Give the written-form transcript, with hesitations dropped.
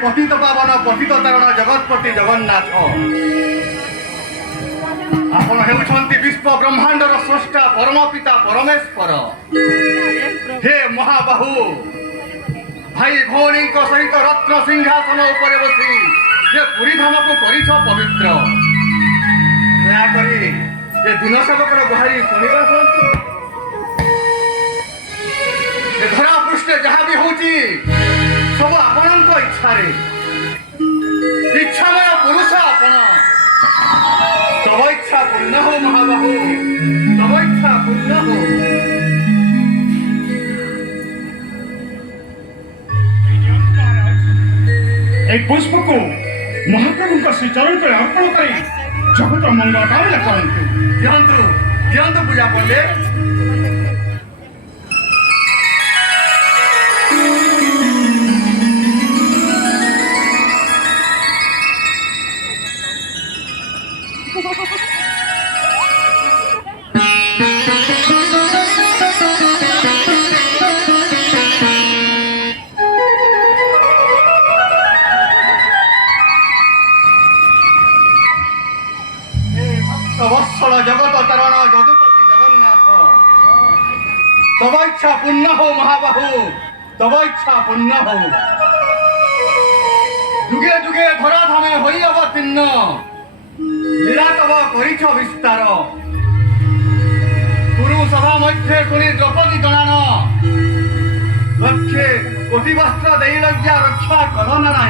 पतित पावन पतित तारण जगतपति जगन्नाथ आपण हेउछन्ति विश्व ब्रह्मांडर स्रष्टा परम पिता परमेश्वर। हे महाबाहु भाई भौणी सहित रत्न सिंहासन उपर बसी ये पुरी धाम को परिछ पवित्र। दयाकरी ये दिन सेवकर गुहारी शुणा धरा पृष्ठ जहाँ भी होची सब आपणक इच्छा इच्छामय पुरुष आपण तब इच्छा पूर्ण हो महाबाहु तब इच्छा पूर्ण हो। पुष्प को महाप्रभु श्री चरण पर अर्पण कर जगत मंगल कामना करंतु दियंतु पूजा पंडे। वत्सल जगत तरण यदुपति जगन्नाथ तब इच्छा पूर्ण हो महाबाहु तब इच्छा पूर्ण हो। जुगे जुगे धरा धामे होई अवतीर्ण लीला तब करिछ विस्तार। गुरु सभा मध्य शुणी द्रौपदी जनान लक्षे कोटि वस्त्र देई लज्जा रक्षा कर नारायण।